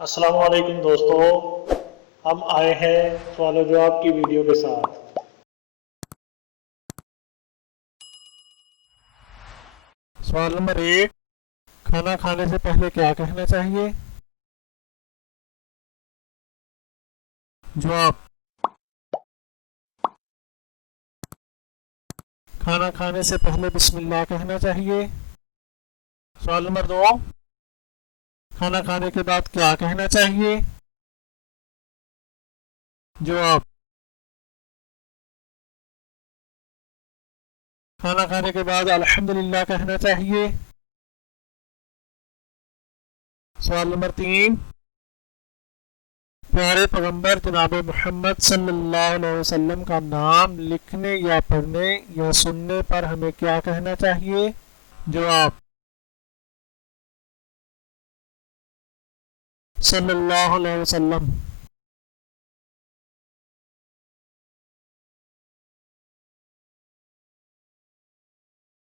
अस्सलाम वालेकुम दोस्तों, हम आए हैं सवाल जवाब की वीडियो के साथ। सवाल नंबर 1। खाना खाने से पहले क्या कहना चाहिए? जवाब। खाना खाने से पहले बिस्मिल्लाह कहना चाहिए। सवाल नंबर 2। खाना खाने के बाद क्या कहना चाहिए? जवाब। खाना खाने के बाद अल्हम्दुलिल्लाह कहना चाहिए। सवाल नंबर 3। प्यारे पैगंबर जनाब मोहम्मद सल्लल्लाहु अलैहि वसल्लम का नाम लिखने या पढ़ने या सुनने पर हमें क्या कहना चाहिए? जवाब। सल्लल्लाहु अलैहि वसल्लम।